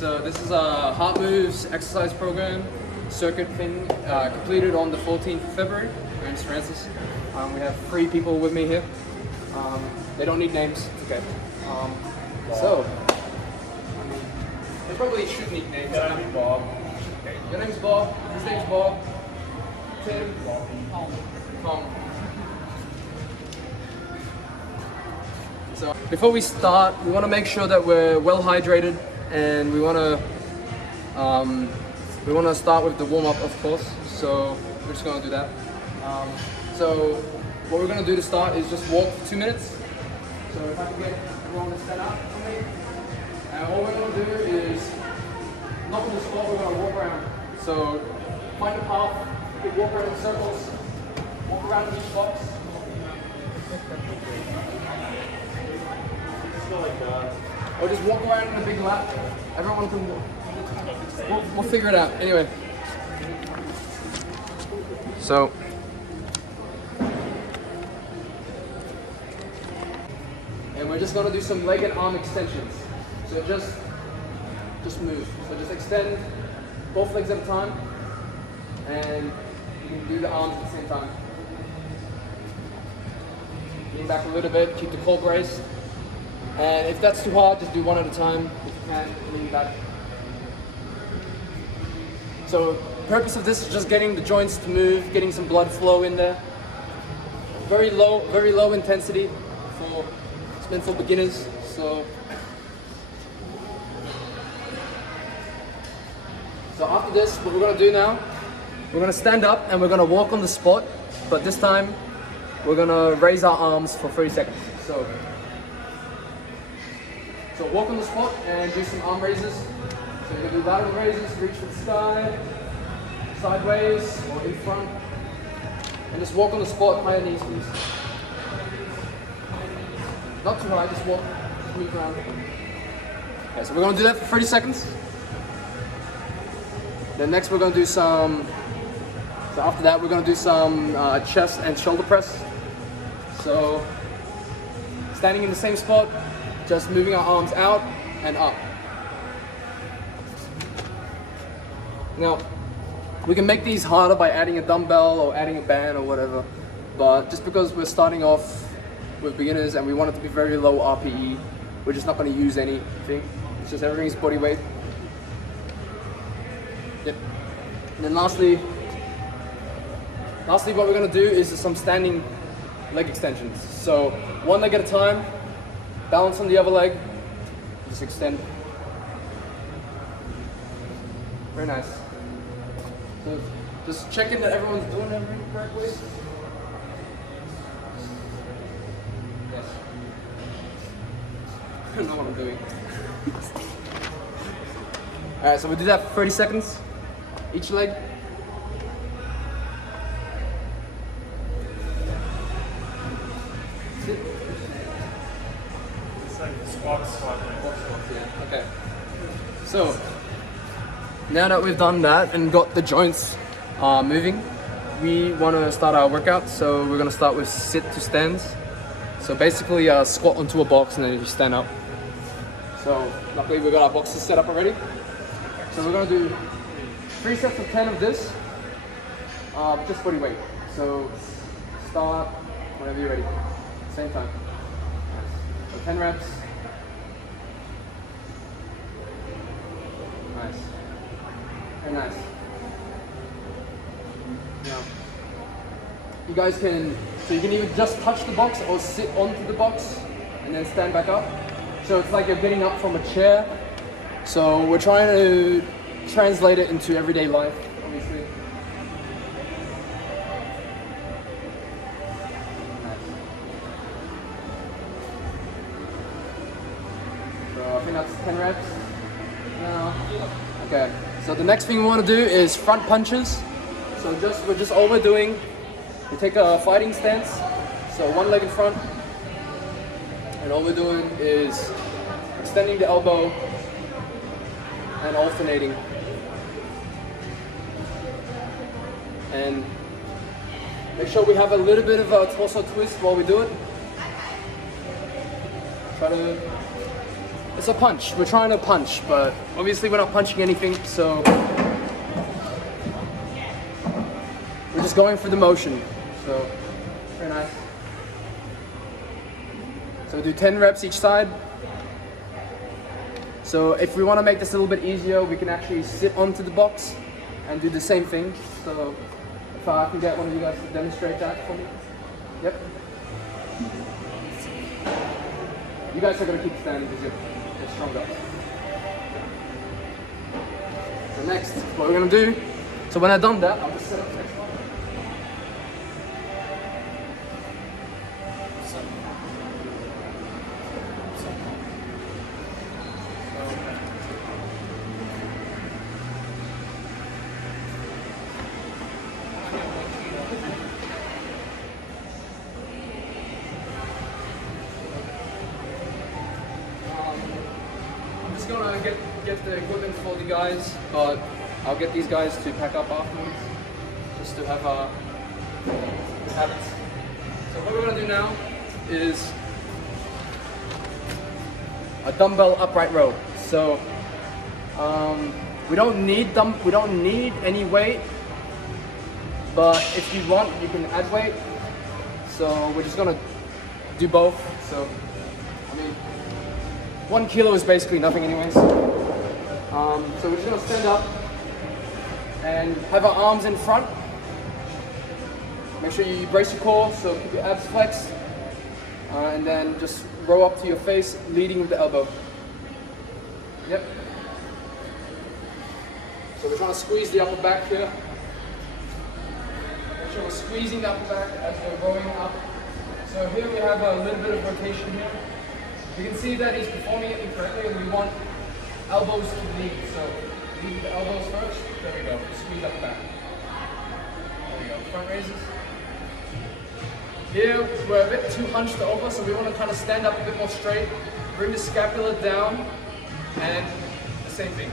So this is a Heart Moves exercise program circuit thing completed on the 14th of February. My name's Francis. We have 3 people with me here. They don't need names. It's okay. So they probably should need names. Your name's Bob. Okay. Your name's Bob. His name's Bob. Tim. Tom. So before we start, we want to make sure that we're well hydrated, and we want to start with the warm up, of course. So we're just going to do that. So what we're going to do to start is just walk for 2 minutes. So if I can get everyone to stand up for me, and all we're going to do is not on the spot. We're going to walk around. So find a path. You can walk around in circles. Walk around each box. Or just walk around in a big lap. Everyone can walk. We'll figure it out. Anyway. So. And we're just going to do some leg and arm extensions. So just move. So just extend both legs at a time. And you can do the arms at the same time. Lean back a little bit, keep the core braced. And if that's too hard, just do one at a time. If you can, lean back. So the purpose of this is just getting the joints to move, getting some blood flow in there. Very low intensity it's meant for beginners. So after this, what we're gonna do now, we're gonna stand up and we're gonna walk on the spot, but this time we're gonna raise our arms for 30 seconds. So walk on the spot and do some arm raises. So you're gonna do lateral raises, reach for the sky, sideways or in front, and just walk on the spot, higher knees please. Not too high, just walk, just move around. Okay, so we're gonna do that for 30 seconds. Then next we're gonna do so after that we're gonna do some chest and shoulder press. So standing in the same spot, just moving our arms out and up. Now, we can make these harder by adding a dumbbell or adding a band or whatever, but just because we're starting off with beginners and we want it to be very low RPE, we're just not going to use anything. It's just everything's body weight. Yep. And then lastly, what we're going to do is some standing leg extensions. So one leg at a time, balance on the other leg, just extend. Very nice. So just checking that everyone's doing everything correctly. Yes. I don't know what I'm doing. Alright, so we do that for 30 seconds, each leg. Sit. Okay. So now that we've done that and got the joints moving, we want to start our workout. So we're going to start with sit to stands. So basically squat onto a box and then you stand up. So luckily we got our boxes set up already. So we're going to do 3 sets of 10 of this, just body weight. So start whenever you're ready. Same time. So 10 reps. Nice. Very nice. Now, you guys can either just touch the box or sit onto the box and then stand back up. So it's like you're getting up from a chair. So we're trying to translate it into everyday life, obviously. So I think that's 10 reps. Now, okay. So the next thing we want to do is front punches. So all we're doing, we take a fighting stance. So one leg in front, and all we're doing is extending the elbow and alternating. And make sure we have a little bit of a torso twist while we do it. Try to It's a punch. We're trying to punch, but obviously we're not punching anything, so we're just going for the motion. So very nice. So do 10 reps each side. So if we want to make this a little bit easier, we can actually sit onto the box and do the same thing. So if I can get one of you guys to demonstrate that for me. Yep. You guys are going to keep standing because you're stronger. So next, what we're going to do, so when I've done that, I'll just set up the next one. I'm just gonna get the equipment for the guys, but I'll get these guys to pack up afterwards, just to have habits. So what we're gonna do now is a dumbbell upright row. So we don't need any weight, but if you want, you can add weight. So we're just gonna do both. So I mean, 1 kilo is basically nothing anyways. So we're just gonna stand up and have our arms in front. Make sure you brace your core, so keep your abs flexed. And then just roll up to your face, leading with the elbow. Yep. So we're trying to squeeze the upper back here. Make sure we're squeezing the upper back as we're rolling up. So here we have a little bit of rotation here. You can see that he's performing it incorrectly, and we want elbows to lead. So lead with the elbows first. There we go. Squeeze up back. There we go. Front raises. Here we're a bit too hunched over, so we want to kind of stand up a bit more straight. Bring the scapula down, and the same thing.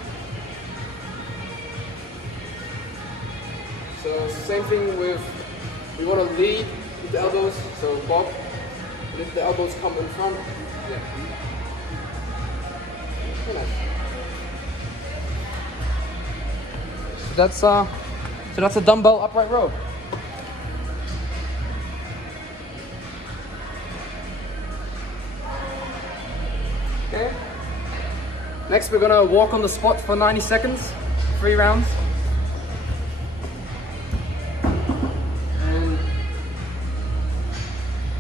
So same thing with, we want to lead with the elbows. So bob. And if the elbows come in front. Yeah. Very nice. So that's a dumbbell upright row. Okay. Next, we're gonna walk on the spot for 90 seconds, 3 rounds. And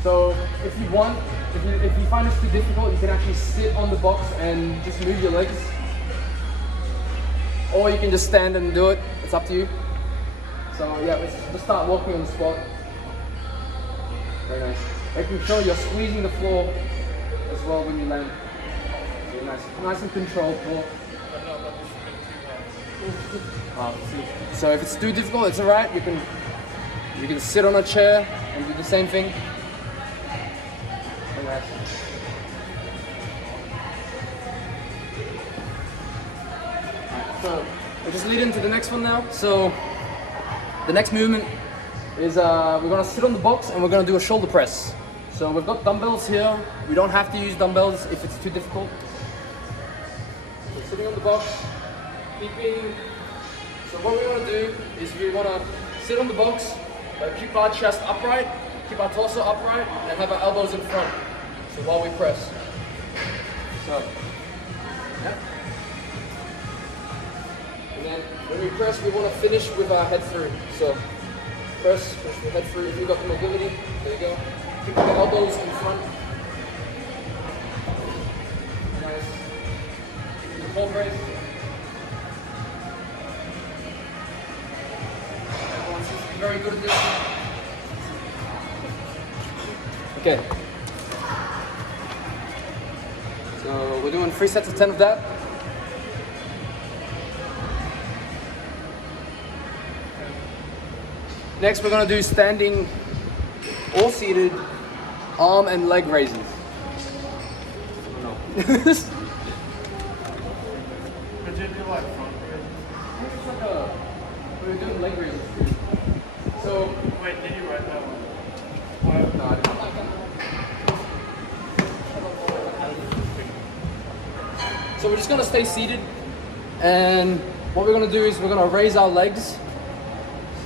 so, if you want, if you find this too difficult, you can actually sit on the box and just move your legs. Or you can just stand and do it. It's up to you. So yeah, let's just start walking on the spot. Very nice. Making sure you're squeezing the floor as well when you land. Very nice. Nice and controlled walk. So if it's too difficult, it's alright. You can sit on a chair and do the same thing. Very nice. So we'll just lead into the next one now. So the next movement is we're gonna sit on the box and we're gonna do a shoulder press. So we've got dumbbells here. We don't have to use dumbbells if it's too difficult. So sitting on the box, keeping. So what we want to do is we want to sit on the box, keep our chest upright, keep our torso upright, and have our elbows in front. So while we press. So. Yeah. And then when we press, we want to finish with our head through. So press, finish with head through. If you've got the mobility, there you go. Keep the elbows in front. Nice. Keep the core brace. Everyone seems to be very good at this. Okay. So we're doing 3 sets of 10 of that. Next, we're going to do standing or seated arm and leg raises. No. We're doing leg raises. So, wait, did you write that one? No, I didn't. So we're just gonna stay seated, and what we're gonna do is we're gonna raise our legs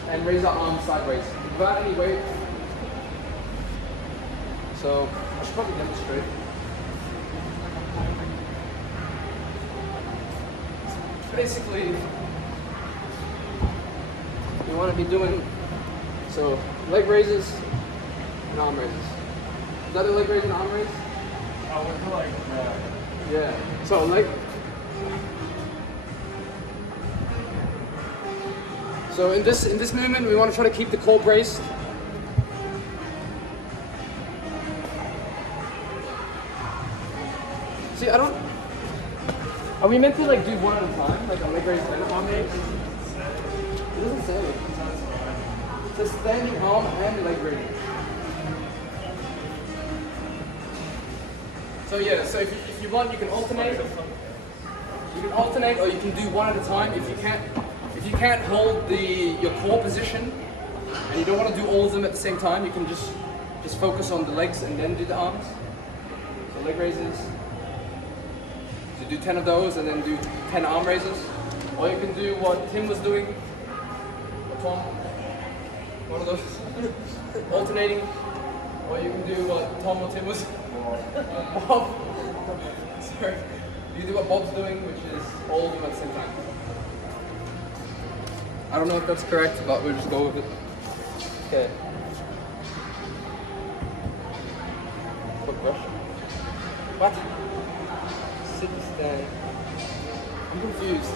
and raise our arms sideways without any weight. So I should probably demonstrate. Basically, we want to be doing so leg raises and arm raises. Is that a leg raise and arm raise? I would do like that. Yeah. So leg. So in this movement, we want to try to keep the core braced. See, I don't. Are we meant to like do one at a time, like a leg raise and an arm raise? It doesn't say. It says standing arm and leg raise. So yeah, so if you want, you can alternate. You can alternate, or you can do one at a time. If you can't hold your core position, and you don't want to do all of them at the same time, you can just focus on the legs and then do the arms. So leg raises. So do 10 of those and then do 10 arm raises. Or you can do what Tim was doing, or Tom, one of those, alternating. Or you can do what Tom or Tim was. Bob. Sorry. You do what Bob's doing, which is all of them at the same time. I don't know if that's correct, but we'll just go with it. Okay. Quick question. What? Sit to stand. I'm confused.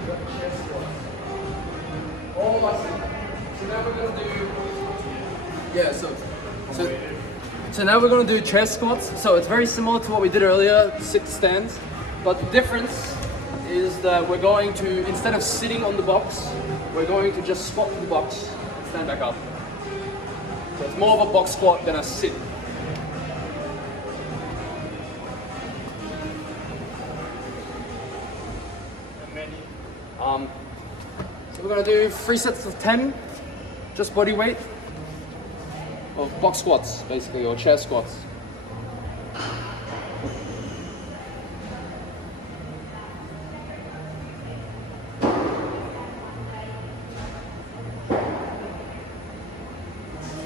You got the chest squat. All of us. So now we're gonna do. Yeah. So now we're gonna do chest squats. So it's very similar to what we did earlier, sit to stands, but the difference is that we're going to, instead of sitting on the box, we're going to just squat to the box and stand back up. So it's more of a box squat than a sit. So we're gonna do 3 sets of 10, just body weight, of box squats basically, or chair squats.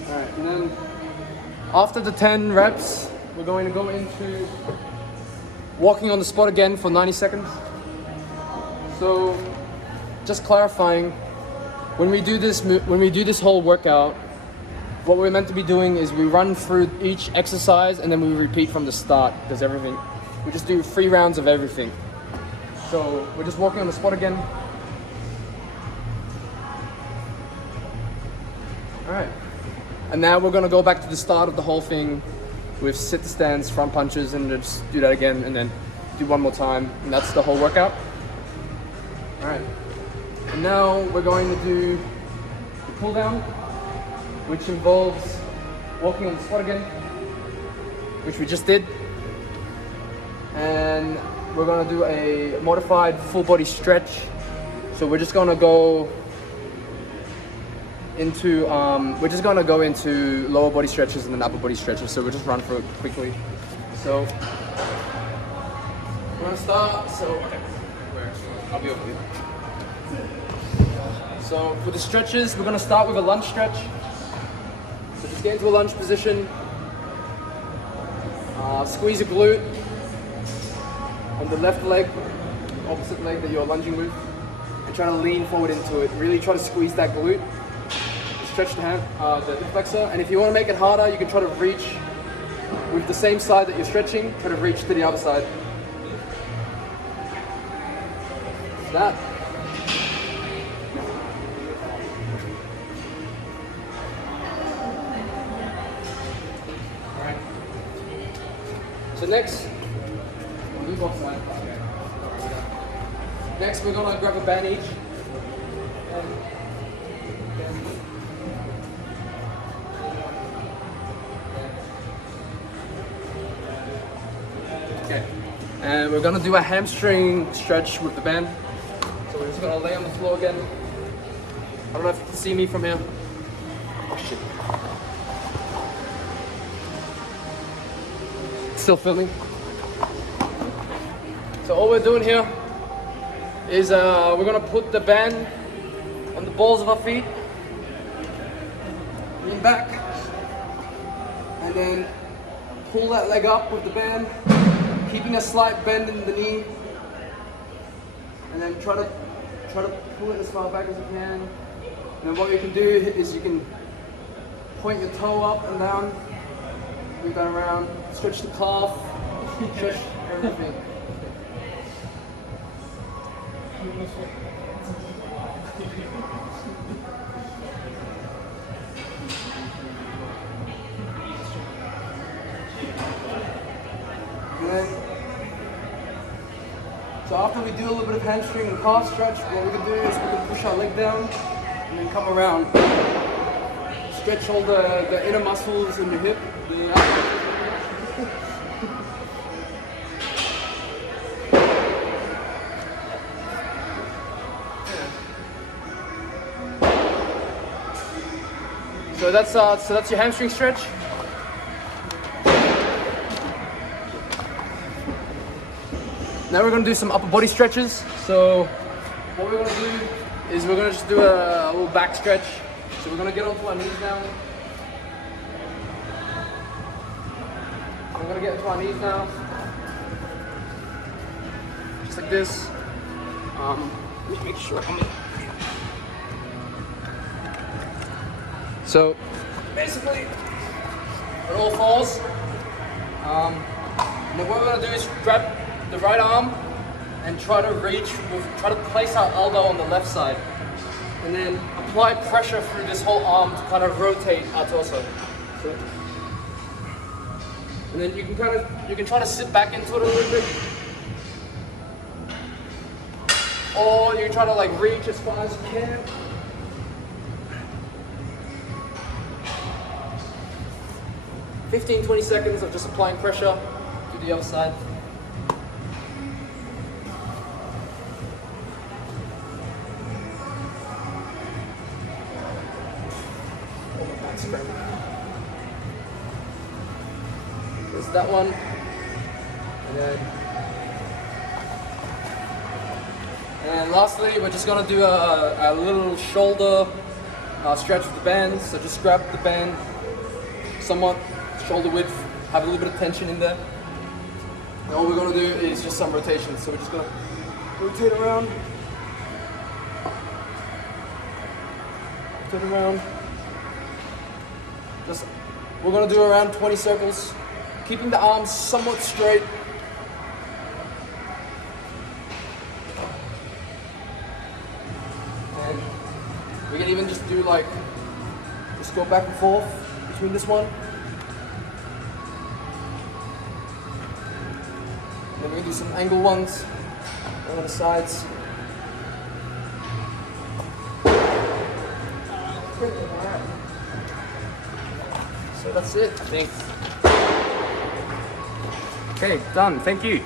Alright, and then after the 10 reps, we're going to go into walking on the spot again for 90 seconds. So, just clarifying, when we do this whole workout, what we're meant to be doing is we run through each exercise and then we repeat from the start, because everything, we just do 3 rounds of everything. So we're just walking on the spot again. All right, and now we're gonna go back to the start of the whole thing with sit to stands, front punches, and just do that again, and then do one more time, and that's the whole workout. All right, and now we're going to do the pull down, which involves walking on the spot again, which we just did. And we're gonna do a modified full body stretch. So we're just gonna go into lower body stretches and then upper body stretches. So we'll just run through it quickly. So we're gonna start, I'll be over here. So for the stretches, we're gonna start with a lunge stretch. So just get into a lunge position, squeeze a glute on the left leg, opposite leg that you're lunging with, and try to lean forward into it. Really try to squeeze that glute, stretch the hand, the hip flexor, and if you want to make it harder, you can try to reach with the same side that you're stretching, try to reach to the other side. That. So next we're gonna grab a band each. Okay. And we're gonna do a hamstring stretch with the band. So we're just gonna lay on the floor again. I don't know if you can see me from here. Oh shit. Still filming. So all we're doing here is we're gonna put the band on the balls of our feet, lean back, and then pull that leg up with the band, keeping a slight bend in the knee, and then try to pull it as far back as you can. And then what you can do is you can point your toe up and down, move that around, stretch the calf, stretch everything. And then, so after we do a little bit of hamstring and calf stretch, what we can do is we can push our leg down and then come around. Stretch all the inner muscles in your hip. So that's your hamstring stretch. Now we're gonna do some upper body stretches. So what we're gonna do is we're gonna just do a little back stretch. So we're gonna get onto our knees now. We're gonna get onto our knees now. Just like this. Let me make sure I'm in. So basically, it all falls. And then what we're gonna do is grab the right arm and try to place our elbow on the left side. And then apply pressure through this whole arm to kind of rotate our torso. So, and then you can try to sit back into it a little bit. Or you can try to like reach as far as you can. (15-20 seconds of just applying pressure to the other side. There's that one. And then lastly, we're just gonna do a little shoulder stretch with the band. So just grab the band somewhat shoulder width, have a little bit of tension in there. And all we're gonna do is just some rotation. So we're just gonna rotate around. Turn around. We're gonna do around 20 circles, keeping the arms somewhat straight. And we can even just do just go back and forth between this one. And then we can do some angle ones on the sides. So that's it, I think. Okay, done. Thank you.